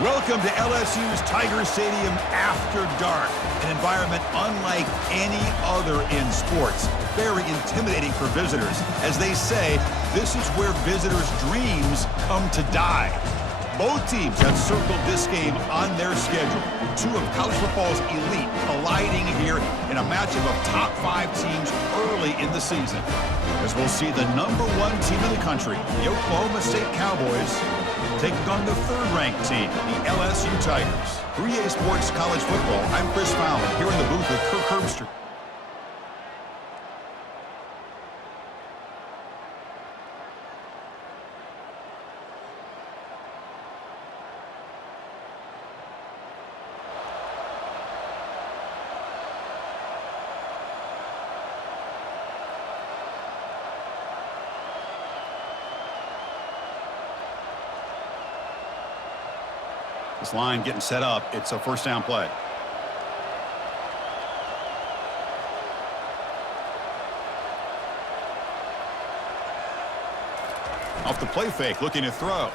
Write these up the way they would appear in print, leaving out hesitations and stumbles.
Welcome to LSU's Tiger Stadium after dark, an environment unlike any other in sports. Very intimidating for visitors. As they say, this is where visitors' dreams come to die. Both teams have circled this game on their schedule. Two of college football's elite colliding here in a matchup of top 5 teams early in the season. As we'll see the #1 team in the country, the Oklahoma State Cowboys, taking on the third-ranked team, the LSU Tigers. 3A Sports College Football, I'm Chris Fowler, here in the booth with Kirk Herbstreit. This line getting set up. It's a first down play. Off the play fake, looking to throw.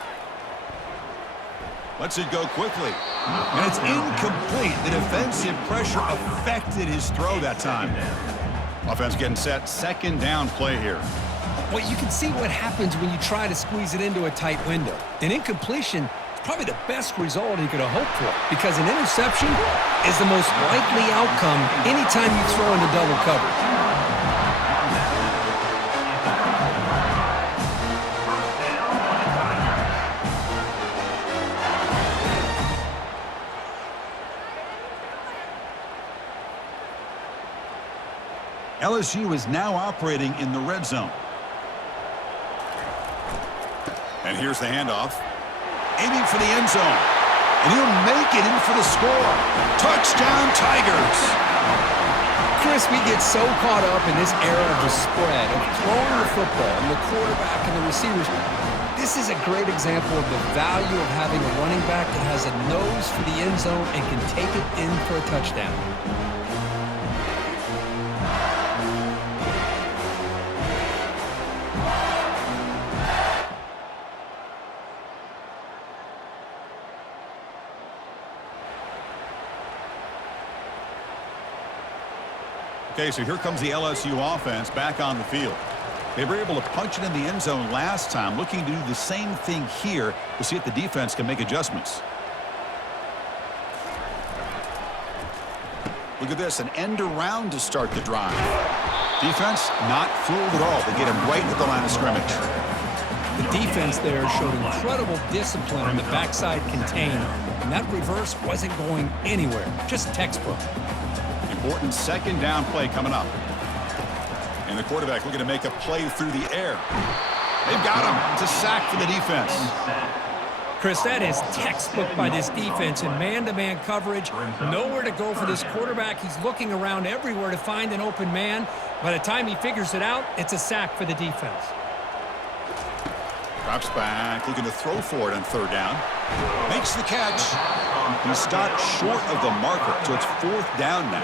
Lets it go quickly. And it's incomplete. The defensive pressure affected his throw that time. Offense getting set. Second down play here. Well, you can see what happens when you try to squeeze it into a tight window. An incompletion, probably the best result he could have hoped for, because an interception is the most likely outcome anytime you throw into double coverage. LSU is now operating in the red zone. And here's the handoff. Aiming for the end zone. And he'll make it in for the score. Touchdown, Tigers. Chris, we get so caught up in this era of the spread, of throwing the football, and the quarterback and the receivers. This is a great example of the value of having a running back that has a nose for the end zone and can take it in for a touchdown. Okay, so here comes the LSU offense back on the field. They were able to punch it in the end zone last time, looking to do the same thing here to see if the defense can make adjustments. Look at this, an end around to start the drive. Defense not fooled at all. They get him right at the line of scrimmage. The defense there showed incredible discipline on the backside container, and that reverse wasn't going anywhere, just textbook. Important second down play coming up. And the quarterback looking to make a play through the air. They've got him. It's a sack for the defense. Chris, that is textbook by this defense in man-to-man coverage. Nowhere to go for this quarterback. He's looking around everywhere to find an open man. By the time he figures it out, it's a sack for the defense. Drops back, looking to throw for it on third down. Makes the catch. He stopped short of the marker, so it's fourth down now.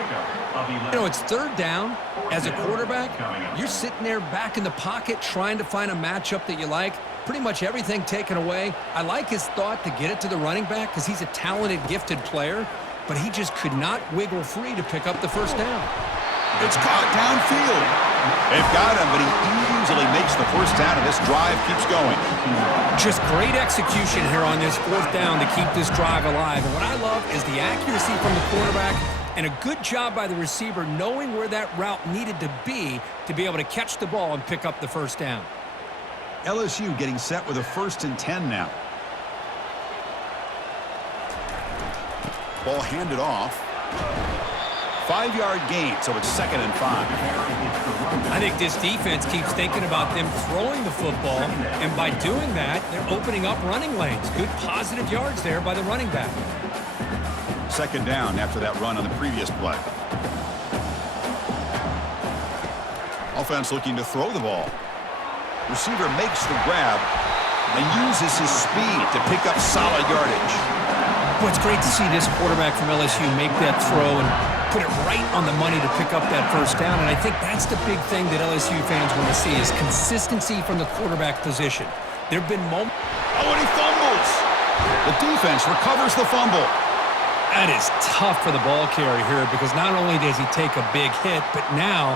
You know, it's third down. As a quarterback, you're sitting there back in the pocket trying to find a matchup that you like. Pretty much everything taken away. I like his thought to get it to the running back because he's a talented, gifted player, but he just could not wiggle free to pick up the first down. It's caught downfield. They've got him, but he easily makes the first down, and this drive keeps going. Just great execution here on this fourth down to keep this drive alive. And what I love is the accuracy from the quarterback and a good job by the receiver knowing where that route needed to be able to catch the ball and pick up the first down. LSU getting set with a 1st and 10 now. Ball handed off. 5-yard gain, so it's 2nd and 5. I think this defense keeps thinking about them throwing the football, and by doing that, they're opening up running lanes. Good positive yards there by the running back. 2nd down after that run on the previous play. Offense looking to throw the ball. Receiver makes the grab and uses his speed to pick up solid yardage. Well, it's great to see this quarterback from LSU make that throw and put it right on the money to pick up that first down. And I think that's the big thing that LSU fans want to see is consistency from the quarterback position. There have been moments. Oh, and he fumbles. The defense recovers the fumble. That is tough for the ball carrier here because not only does he take a big hit, but now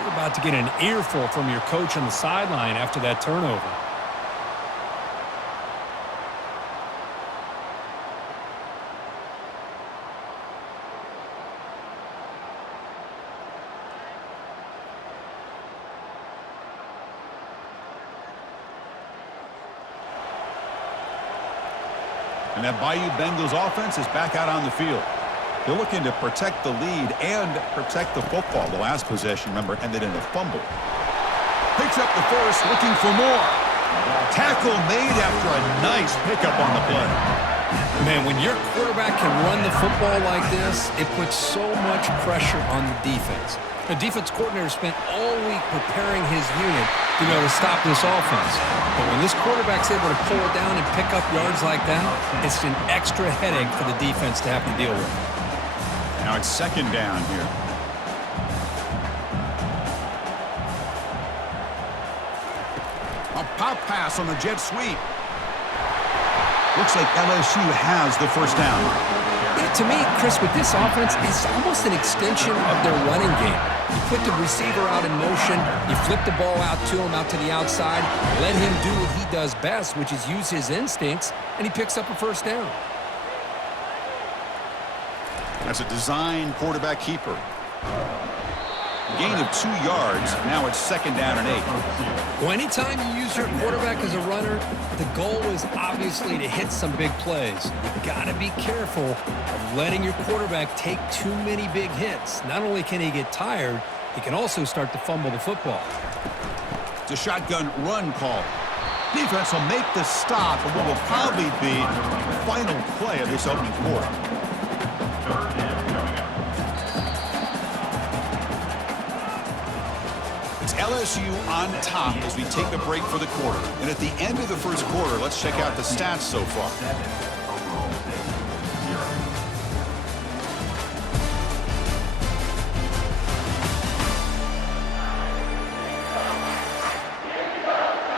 you're about to get an earful from your coach on the sideline after that turnover. And that Bayou Bengals offense is back out on the field. They're looking to protect the lead and protect the football. The last possession, remember, ended in a fumble. Picks up the first, looking for more. Tackle made after a nice pickup on the play. Man, when your quarterback can run the football like this, it puts so much pressure on the defense. The defense coordinator spent all week preparing his unit to be able to stop this offense. But when this quarterback's able to pull it down and pick up yards like that, it's an extra headache for the defense to have to deal with. Now it's second down here. A pop pass on the jet sweep. Looks like LSU has the first down. Yeah, to me, Chris, with this offense, it's almost an extension of their running game. You put the receiver out in motion, you flip the ball out to him, out to the outside, let him do what he does best, which is use his instincts, and he picks up a first down. That's a design quarterback keeper. Gain of 2 yards. Now it's second down and 8. Well, anytime you use your quarterback as a runner, the goal is obviously to hit some big plays. You've got to be careful of letting your quarterback take too many big hits. Not only can he get tired, he can also start to fumble the football. It's a shotgun run call. Defense will make the stop and what will probably be the final play of this opening quarter. It's LSU on top as we take a break for the quarter. And at the end of the first quarter, let's check out the stats so far.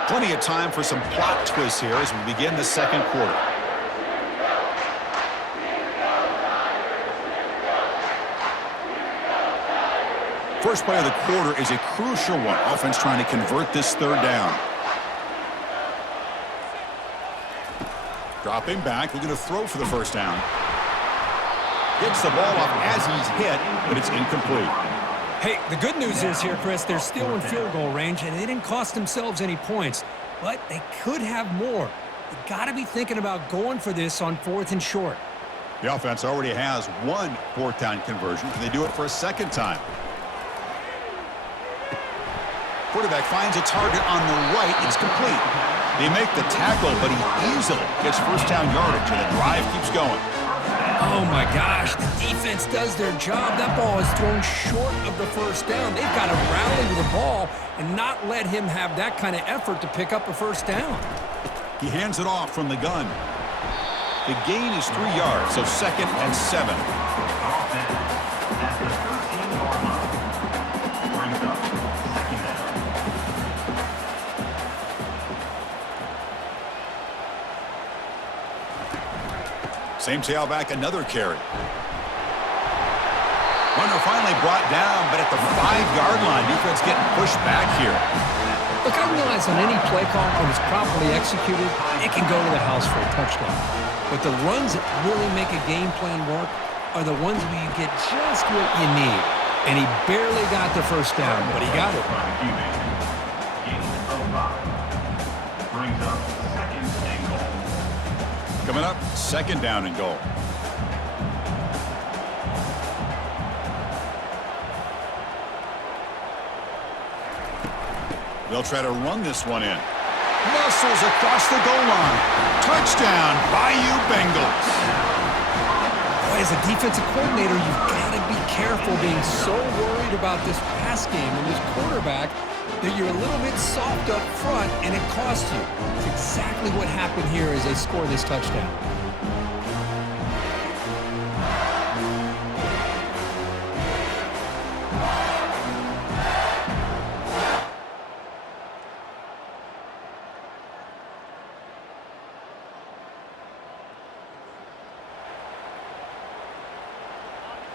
Plenty of time for some plot twists here as we begin the second quarter. First play of the quarter is a crucial one. Offense trying to convert this third down. Dropping back, looking to throw for the first down. Gets the ball off as he's hit, but it's incomplete. Hey, the good news is here, Chris, they're still in field goal range, and they didn't cost themselves any points, but they could have more. You got to be thinking about going for this on 4th and short. The offense already has one 4th down conversion. Can they do it for a second time? Quarterback finds a target on the right. It's complete. They make the tackle, but he easily gets first down yardage, and the drive keeps going. Oh, my gosh. The defense does their job. That ball is thrown short of the first down. They've got to rally with the ball and not let him have that kind of effort to pick up a first down. He hands it off from the gun. The gain is 3 yards, so second and 7. Same tailback, another carry. Runner finally brought down, but at the 5-yard line, defense getting pushed back here. Look, I realize on any play call, when it's properly executed, it can go to the house for a touchdown. But the runs that really make a game plan work are the ones where you get just what you need. And he barely got the first down, but he got it. Coming up, second down and goal. They'll try to run this one in. Muscles across the goal line. Touchdown, Bayou Bengals. Boy, as a defensive coordinator, you've got to be careful being so worried about this pass game and this quarterback that you're a little bit soft up front and it costs you. It's exactly what happened here as they score this touchdown.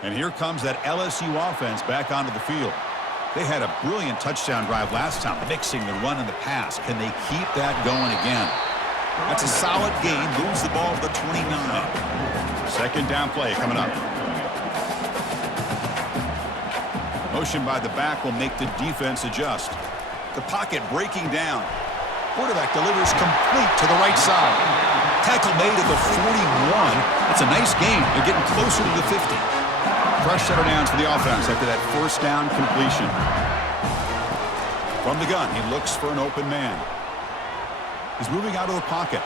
And here comes that LSU offense back onto the field. They had a brilliant touchdown drive last time, mixing the run and the pass. Can they keep that going again? That's a solid gain. Moves the ball to the 29. Second down play coming up. Motion by the back will make the defense adjust. The pocket breaking down. Quarterback delivers complete to the right side. Tackle made at the 41. That's a nice gain. They're getting closer to the 50. Fresh set of downs for the offense after that first down completion. From the gun, he looks for an open man. He's moving out of the pocket.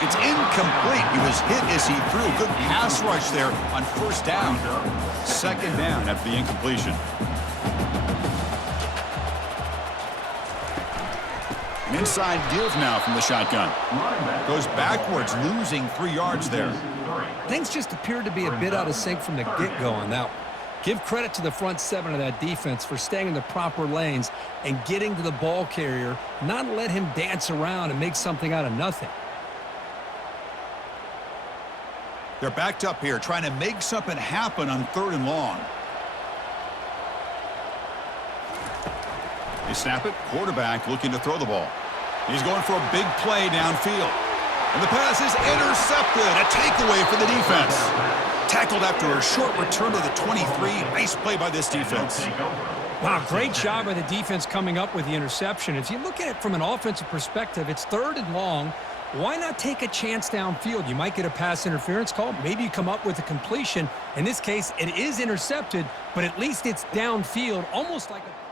It's incomplete. He was hit as he threw. Good pass rush there on first down. Second down after the incompletion. An inside give now from the shotgun. Goes backwards, losing 3 yards there. Things just appeared to be a bit out of sync from the get-go on that one. Give credit to the front seven of that defense for staying in the proper lanes and getting to the ball carrier, not let him dance around and make something out of nothing. They're backed up here, trying to make something happen on 3rd and long. They snap it. Quarterback looking to throw the ball. He's going for a big play downfield. And the pass is intercepted. A takeaway for the defense. Tackled after a short return to the 23. Nice play by this defense. Wow, great job by the defense coming up with the interception. If you look at it from an offensive perspective, it's 3rd and long. Why not take a chance downfield? You might get a pass interference call. Maybe you come up with a completion. In this case, it is intercepted, but at least it's downfield, almost like a...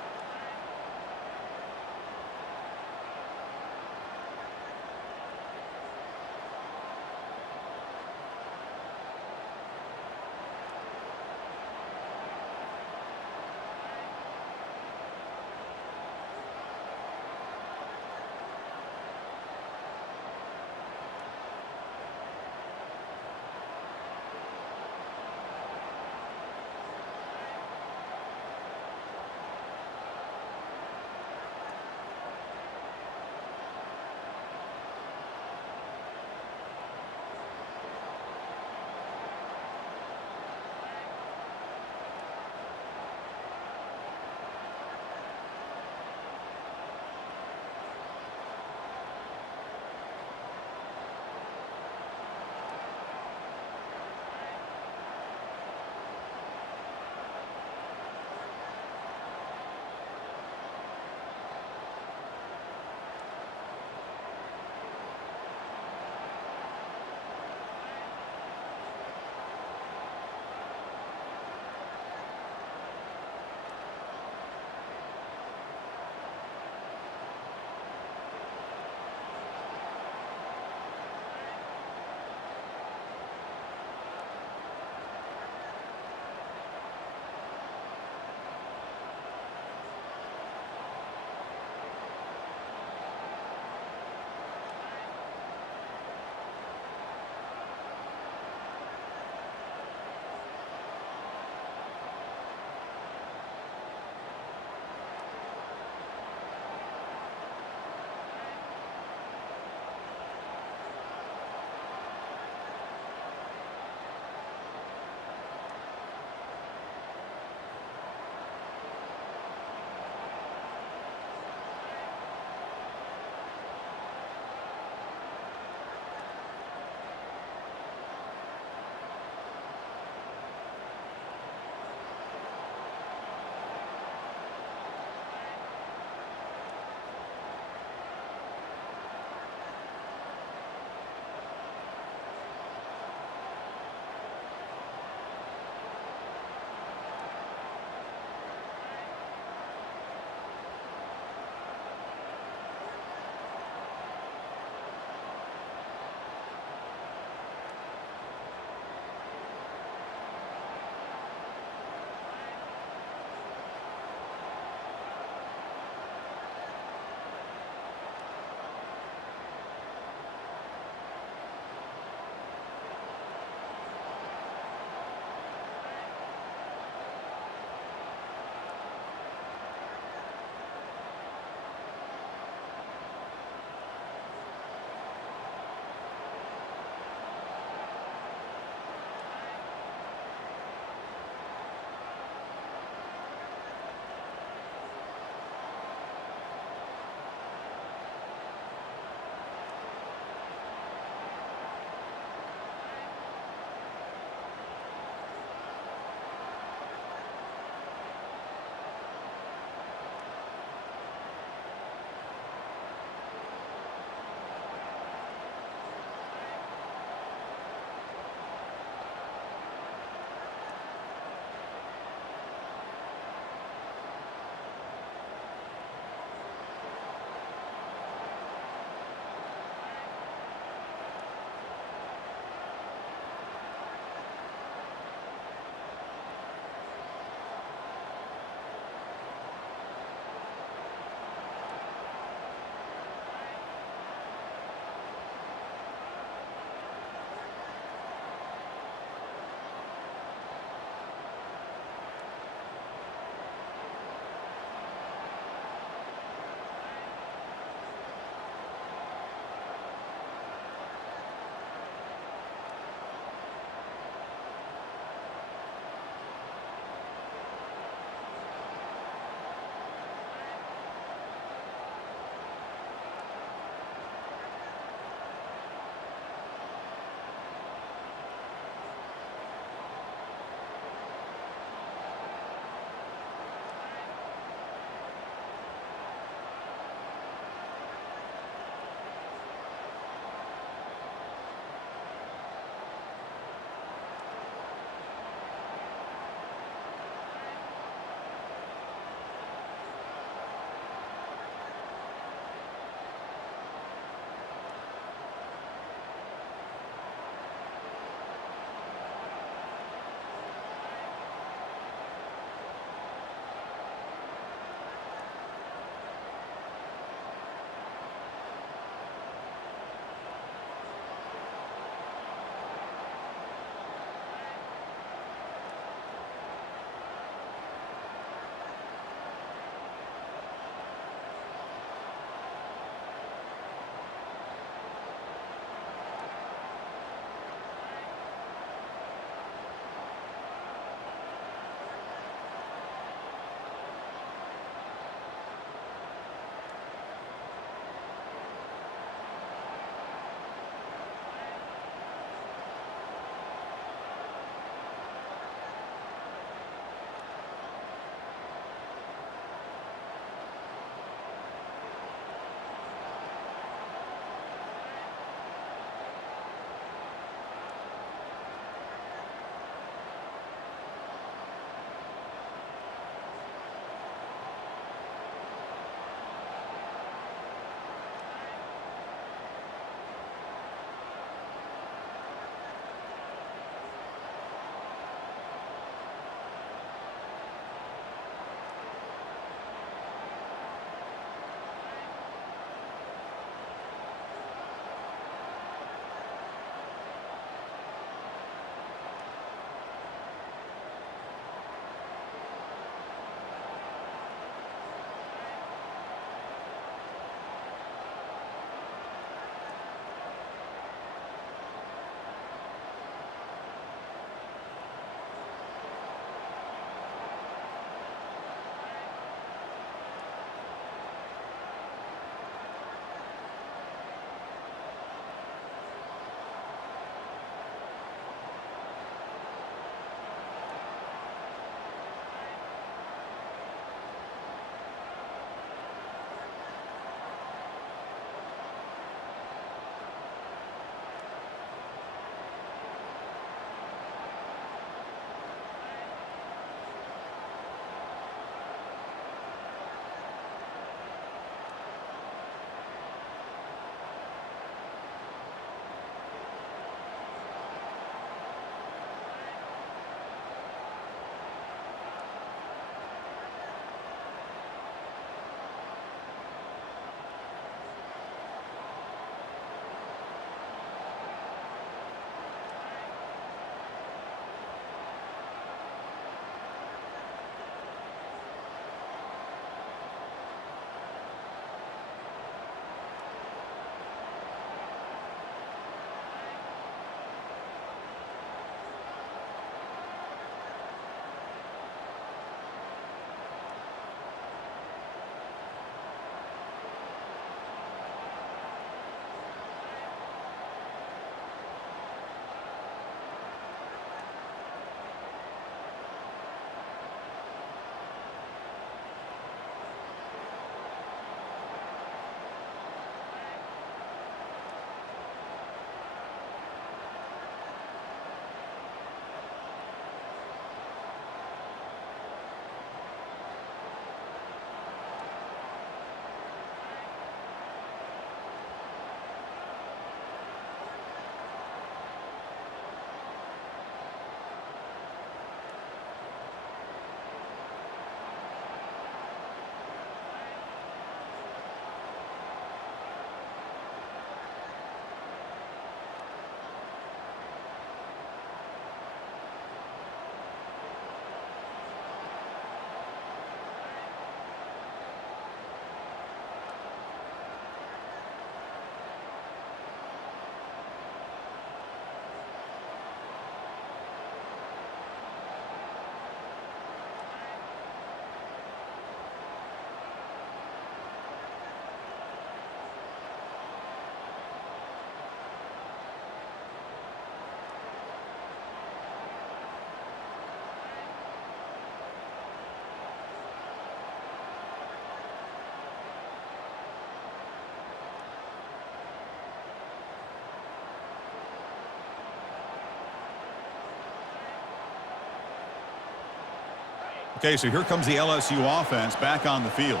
Okay, so here comes the LSU offense back on the field.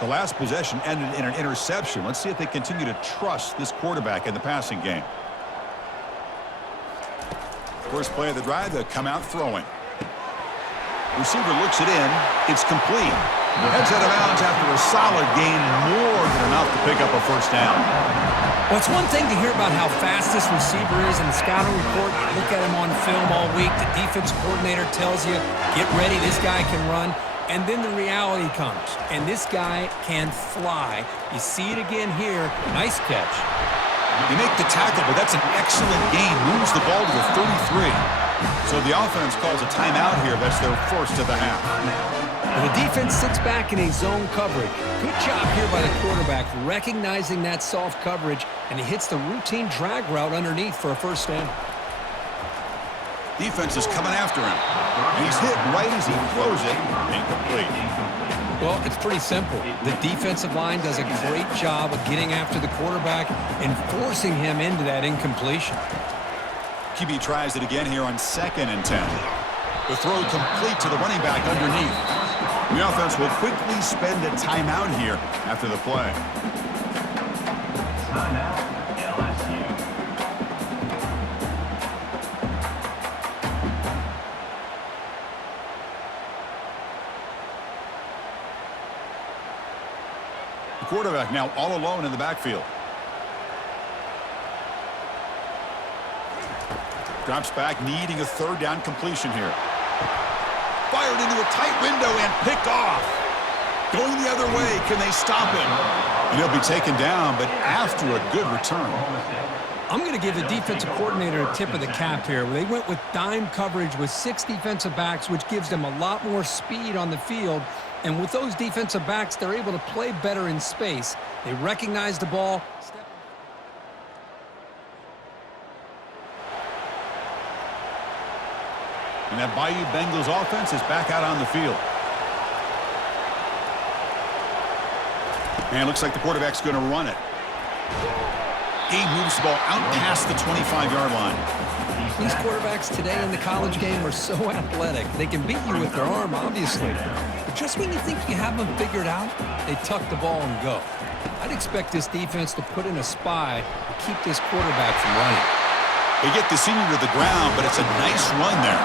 The last possession ended in an interception. Let's see if they continue to trust this quarterback in the passing game. First play of the drive, they'll come out throwing. Receiver looks it in. It's complete. Heads out of bounds after a solid gain, more than enough to pick up a first down. Well, it's one thing to hear about how fast this receiver is in the scouting report. You look at him on film all week. The defense coordinator tells you, get ready, this guy can run. And then the reality comes, and this guy can fly. You see it again here. Nice catch. You make the tackle, but that's an excellent gain. Moves the ball to the 33. So the offense calls a timeout here. That's their first of the half. Well, the defense sits back in a zone coverage. Good job here by the quarterback, recognizing that soft coverage, and he hits the routine drag route underneath for a first down. Defense is coming after him. And he's hit right as he throws it. Incomplete. Well, it's pretty simple. The defensive line does a great job of getting after the quarterback and forcing him into that incompletion. QB tries it again here on 2nd and 10. The throw complete to the running back underneath. The offense will quickly spend a timeout here after the play. The quarterback now all alone in the backfield. Drops back, needing a third down completion here. Fired into a tight window and picked off. Going the other way, can they stop him? And he'll be taken down, but after a good return. I'm going to give the defensive coordinator a tip of the cap here. They went with dime coverage with 6 defensive backs, which gives them a lot more speed on the field. And with those defensive backs, they're able to play better in space. They recognize the ball. And that Bayou Bengals offense is back out on the field. And it looks like the quarterback's going to run it. He moves the ball out past the 25-yard line. These quarterbacks today in the college game are so athletic. They can beat you with their arm, obviously. But just when you think you have them figured out, they tuck the ball and go. I'd expect this defense to put in a spy to keep this quarterback from running. They get the senior to the ground, but it's a nice run there.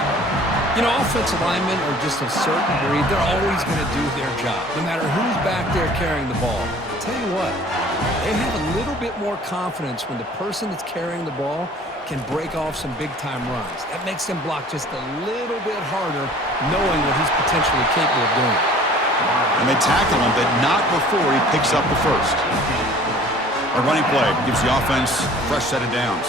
You know, offensive linemen are just a certain breed. They're always going to do their job, no matter who's back there carrying the ball. I'll tell you what, they have a little bit more confidence when the person that's carrying the ball can break off some big-time runs. That makes them block just a little bit harder, knowing what he's potentially capable of doing. And they tackle him, but not before he picks up the first. A running play gives the offense a fresh set of downs.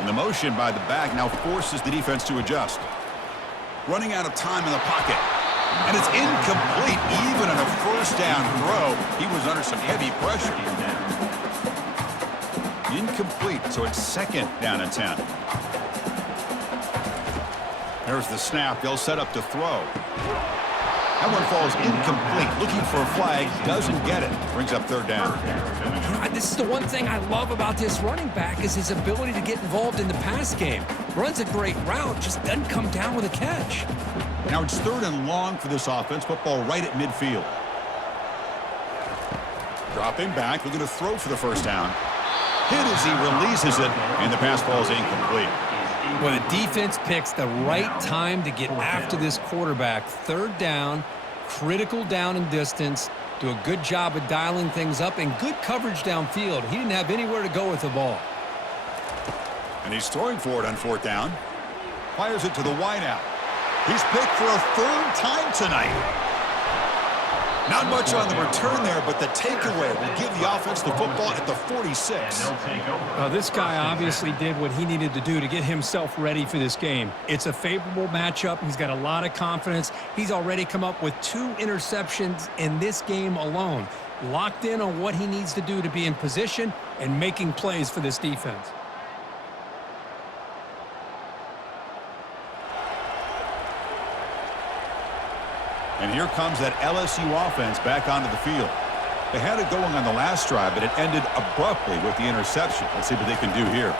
And the motion by the back now forces the defense to adjust. Running out of time in the pocket. And it's incomplete. Even on a first down throw, he was under some heavy pressure. Incomplete, so it's 2nd down and 10. There's the snap. They'll set up to throw. That one falls incomplete. Looking for a flag. Doesn't get it. Brings up 3rd down. This is the one thing I love about this running back is his ability to get involved in the pass game. Runs a great route, just doesn't come down with a catch. Now it's 3rd and long for this offense. Football right at midfield. Dropping back. Looking to throw for the first down. Hit as he releases it, and the pass ball is incomplete. Well, the defense picks the right time to get after this quarterback. 3rd down, critical down and distance. Do a good job of dialing things up and good coverage downfield. He didn't have anywhere to go with the ball. And he's throwing for it on 4th down. Fires it to the wideout. He's picked for a 3rd time tonight. Not much on the return there, but the takeaway will give the offense the football at the 46. This guy obviously did what he needed to do to get himself ready for this game. It's a favorable matchup. He's got a lot of confidence. He's already come up with 2 interceptions in this game alone. Locked in on what he needs to do to be in position and making plays for this defense. And here comes that LSU offense back onto the field. They had it going on the last drive, but it ended abruptly with the interception. Let's see what they can do here.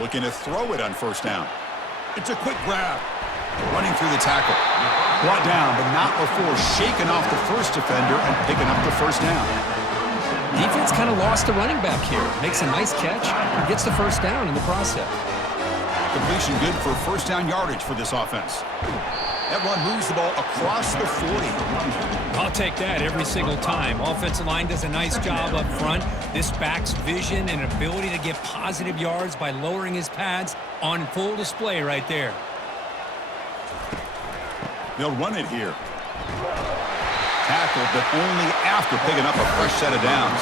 Looking to throw it on 1st down. It's a quick grab. Running through the tackle. Brought down, but not before shaking off the first defender and picking up the first down. Defense kind of lost the running back here. Makes a nice catch and gets the first down in the process. Completion good for first down yardage for this offense. That run moves the ball across the 40. I'll take that every single time. Offensive line does a nice job up front. This back's vision and ability to get positive yards by lowering his pads on full display right there. They'll run it here. Tackled, but only after picking up a fresh set of downs.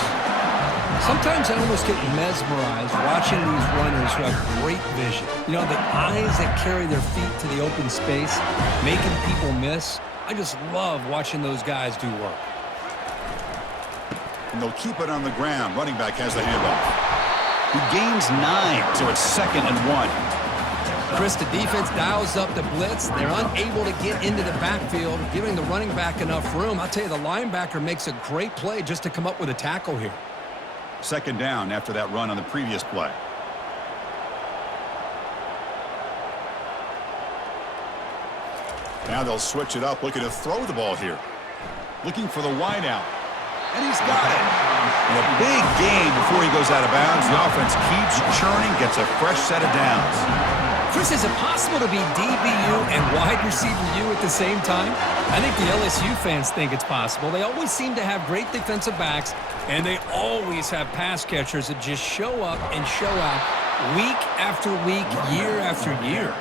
Sometimes I almost get mesmerized watching these runners who have great vision. You know, the eyes that carry their feet to the open space, making people miss. I just love watching those guys do work. And they'll keep it on the ground. Running back has the handoff. He gains 9, so it's 2nd and 1. Chris, the defense dials up the blitz. They're unable to get into the backfield, giving the running back enough room. I'll tell you, the linebacker makes a great play just to come up with a tackle here. 2nd down after that run on the previous play. Now they'll switch it up, looking to throw the ball here. Looking for the wideout. And he's got it. And a big gain before he goes out of bounds. The offense keeps churning, gets a fresh set of downs. Chris, is it possible to be DBU and wide receiver U at the same time? I think the LSU fans think it's possible. They always seem to have great defensive backs, and they always have pass catchers that just show up and show out week after week, year after year.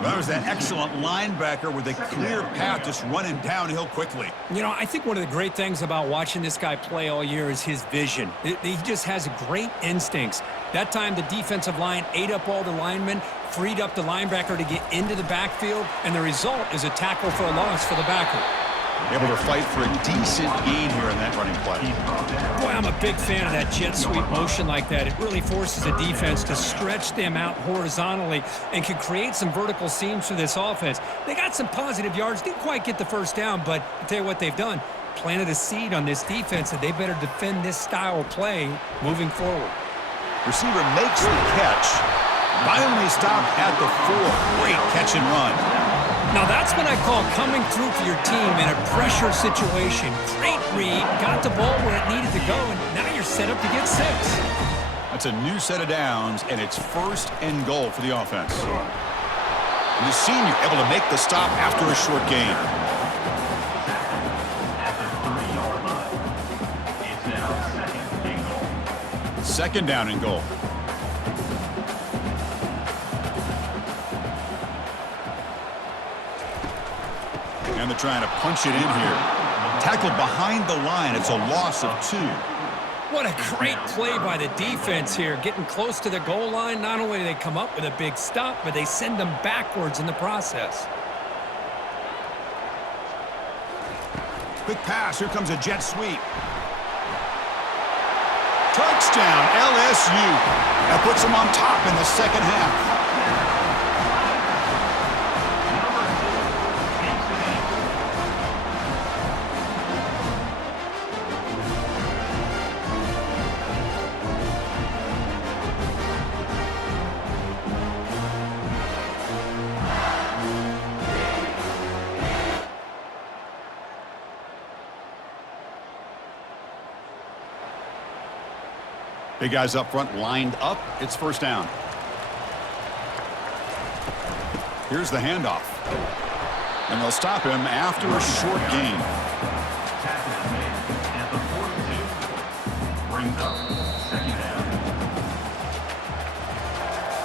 Well, that was that excellent linebacker with a clear path just running downhill quickly. You know, I think one of the great things about watching this guy play all year is his vision. He just has great instincts. That time, the defensive line ate up all the linemen, freed up the linebacker to get into the backfield, and the result is a tackle for a loss for the backer. Able to fight for a decent gain here in that running play. Boy, I'm a big fan of that jet sweep motion like that. It really forces the defense to stretch them out horizontally and can create some vertical seams for this offense. They got some positive yards, didn't quite get the first down, but I'll tell you what they've done. Planted a seed on this defense that they better defend this style of play moving forward. Receiver makes the catch. Finally stopped at the 4. Great catch and run. Now that's what I call coming through for your team in a pressure situation. Great read, got the ball where it needed to go, and now you're set up to get 6. That's a new set of downs, and it's 1st and goal for the offense. And the senior able to make the stop after a short gain. Second down and goal. And they're trying to punch it in here. Tackled behind the line. It's a loss of 2. What a great play by the defense here. Getting close to the goal line, not only do they come up with a big stop, but they send them backwards in the process. Quick pass. Here comes a jet sweep. Touchdown, LSU. That puts them on top in the second half. Big guys up front lined up. It's first down. Here's the handoff. And they'll stop him after a short gain.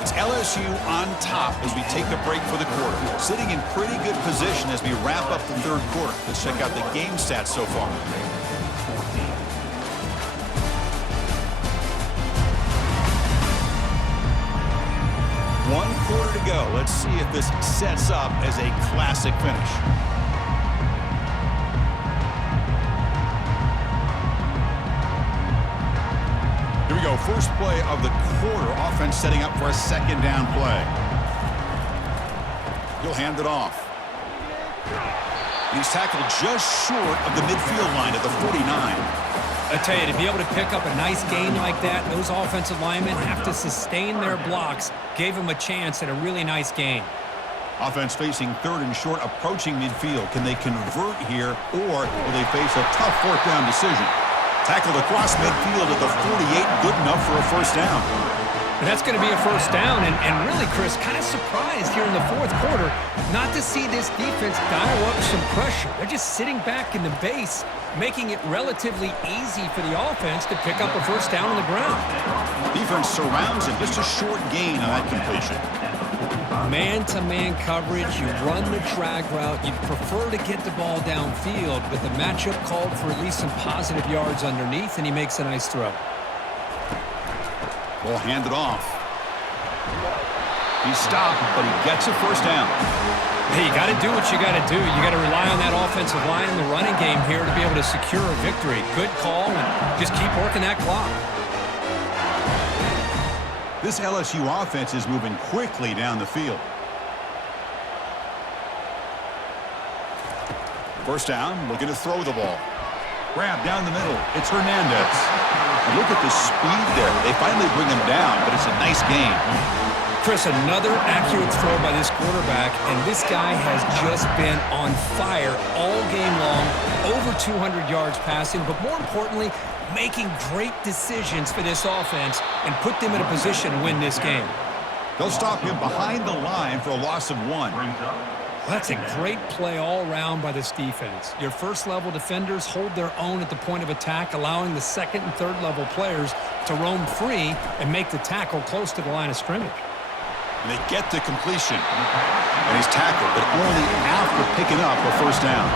It's LSU on top as we take a break for the quarter. Sitting in pretty good position as we wrap up the third quarter. Let's check out the game stats so far. One quarter to go. Let's see if this sets up as a classic finish. Here we go. First play of the quarter. Offense setting up for a second down play. He'll hand it off. He's tackled just short of the midfield line at the 49. I tell you, to be able to pick up a nice gain like that, those offensive linemen have to sustain their blocks. Gave them a chance at a really nice gain. Offense facing third and short, approaching midfield. Can they convert here, or will they face a tough fourth down decision? Tackled across midfield at the 48, good enough for a first down. And that's going to be a first down, and really, Chris, kind of surprised here in the fourth quarter not to see this defense dial up some pressure. They're just sitting back in the base, making it relatively easy for the offense to pick up a first down on the ground. Defense surrounds him, just a short gain on that completion. Man-to-man coverage, you run the drag route, you'd prefer to get the ball downfield, but the matchup called for at least some positive yards underneath, and he makes a nice throw. Ball handed off. He's stopped, but he gets a first down. Hey, you got to do what you got to do. You got to rely on that offensive line in the running game here to be able to secure a victory. Good call, and just keep working that clock. This LSU offense is moving quickly down the field. First down, looking to throw the ball. Grab down the middle. It's Hernandez. And look at the speed there. They finally bring him down, but it's a nice gain. Chris, another accurate throw by this quarterback, and this guy has just been on fire all game long, over 200 yards passing, but more importantly, making great decisions for this offense and put them in a position to win this game. They'll stop him behind the line for a loss of 1. That's a great play all around by this defense. Your first-level defenders hold their own at the point of attack, allowing the second and third-level players to roam free and make the tackle close to the line of scrimmage. And they get the completion. And he's tackled, but only after picking up a first down.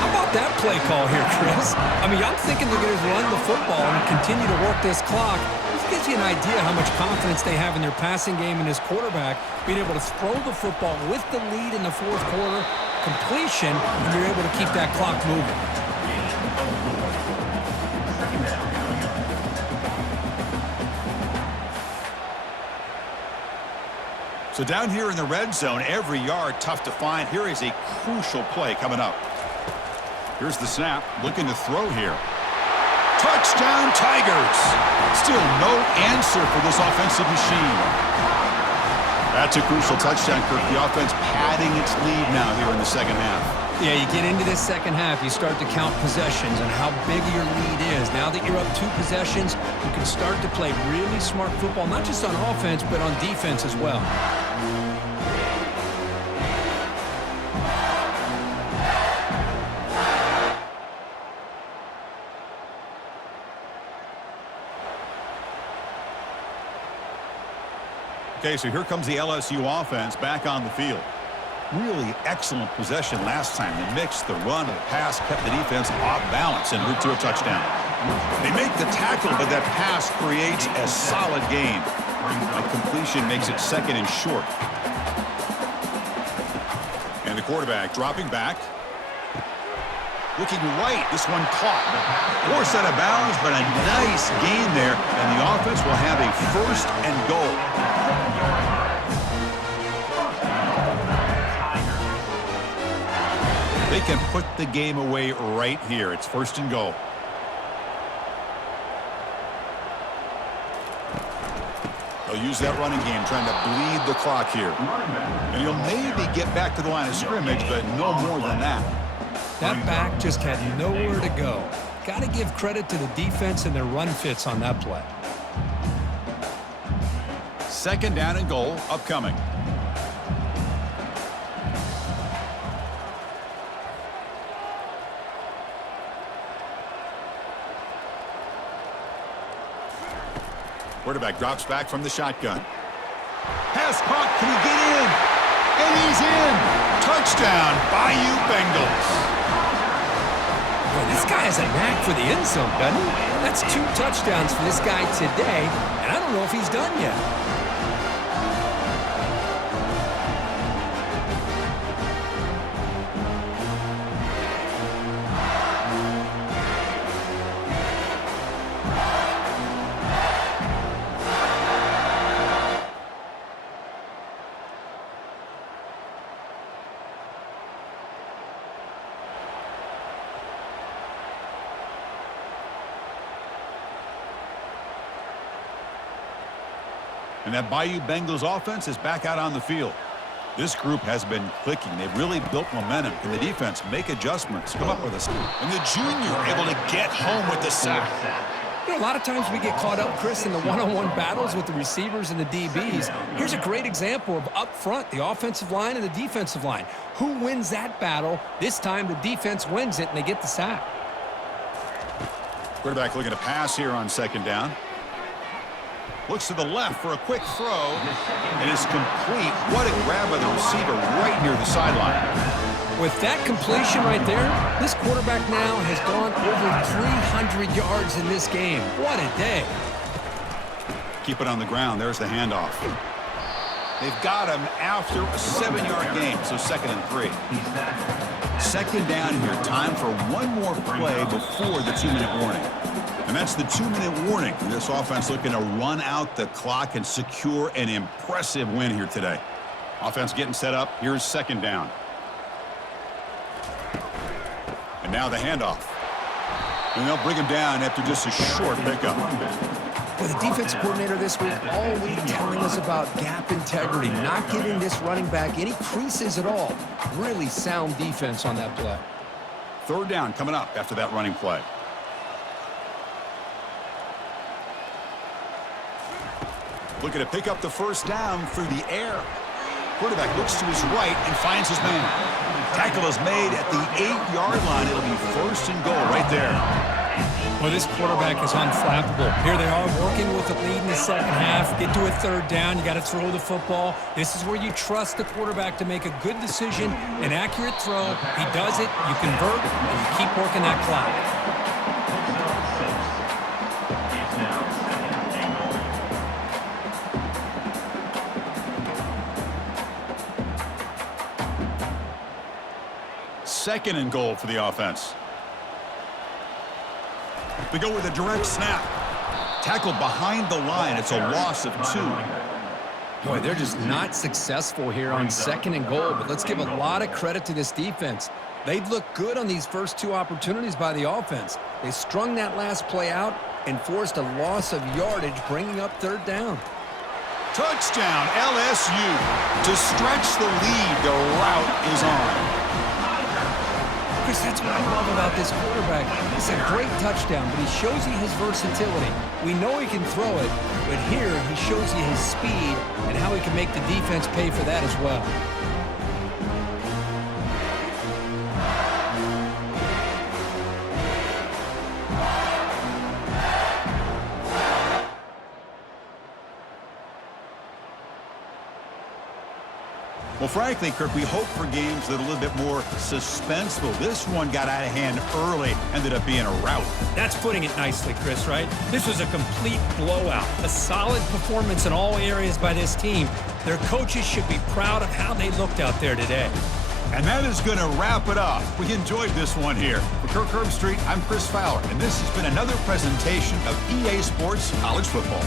How about that play call here, Chris? I mean, I'm thinking they're going to run the football and continue to work this clock. This gives you an idea how much confidence they have in their passing game and his quarterback, being able to throw the football with the lead in the fourth quarter, completion, and you're able to keep that clock moving. So down here in the red zone, every yard tough to find. Here is a crucial play coming up. Here's the snap, looking to throw here. Touchdown, Tigers! Still no answer for this offensive machine. That's a crucial touchdown, Kirk. The offense padding its lead now here in the second half. Yeah, you get into this second half, you start to count possessions and how big your lead is. Now that you're up 2 possessions, you can start to play really smart football, not just on offense, but on defense as well. Okay, so here comes the LSU offense back on the field. Really excellent possession last time. They mixed the run and the pass, kept the defense off balance en route to a touchdown. They make the tackle, but that pass creates a solid gain. A completion makes it second and short. And the quarterback dropping back. Looking right, this one caught. Forced out of bounds, but a nice gain there, and the offense will have a first and goal. They can put the game away right here. It's first and goal. They'll use that running game, trying to bleed the clock here. And he'll maybe get back to the line of scrimmage, but no more than that. That back just had nowhere to go. Got to give credit to the defense and their run fits on that play. Second down and goal upcoming. Quarterback drops back from the shotgun. Pass caught. Can he get in? And he's in. Touchdown, Bayou Bengals. Boy, this guy has a knack for the end zone, doesn't he? That's 2 touchdowns for this guy today, and I don't know if he's done yet. And that Bayou Bengals offense is back out on the field. This group has been clicking. They've really built momentum. Can the defense make adjustments? Come up with a... And the junior able to get home with the sack. You know, a lot of times we get caught up, Chris, in the one-on-one battles with the receivers and the DBs. Here's a great example of up front, the offensive line and the defensive line. Who wins that battle? This time the defense wins it, and they get the sack. Quarterback looking to pass here on second down. Looks to the left for a quick throw. And it's complete. What a grab by the receiver right near the sideline. With that completion right there, this quarterback now has gone over 300 yards in this game. What a day. Keep it on the ground. There's the handoff. They've got him after a 7-yard game, so 2nd and 3. Second down here. Time for one more play before the 2-minute warning. And that's the 2-minute warning. This offense looking to run out the clock and secure an impressive win here today. Offense getting set up. Here's second down. And now the handoff. And they'll bring him down after just a short pickup. Well, the defense coordinator this week all week telling us about gap integrity, not giving this running back any creases at all. Really sound defense on that play. Third down coming up after that running play. Looking to pick up the first down through the air. Quarterback looks to his right and finds his man. Tackle is made at the 8-yard line. It'll be 1st and goal right there. Well, this quarterback is unflappable. Here they are working with the lead in the second half. Get to a third down. You got to throw the football. This is where you trust the quarterback to make a good decision, an accurate throw. He does it, you convert, and you keep working that clock. Second and goal for the offense. They go with a direct snap. Tackled behind the line. It's a loss of 2. Boy, they're just not successful here on 2nd and goal, but let's give a lot of credit to this defense. They've looked good on these first 2 opportunities by the offense. They strung that last play out and forced a loss of yardage, bringing up third down. Touchdown, LSU. To stretch the lead, the route is on. Chris, that's what I love about this quarterback. It's a great touchdown, but he shows you his versatility. We know he can throw it, but here he shows you his speed and how he can make the defense pay for that as well. Well, frankly, Kirk, we hope for games that are a little bit more suspenseful. This one got out of hand early, ended up being a rout. That's putting it nicely, Chris, right? This was a complete blowout. A solid performance in all areas by this team. Their coaches should be proud of how they looked out there today. And that is going to wrap it up. We enjoyed this one here. For Kirk Herbstreit, I'm Chris Fowler, and this has been another presentation of EA Sports College Football.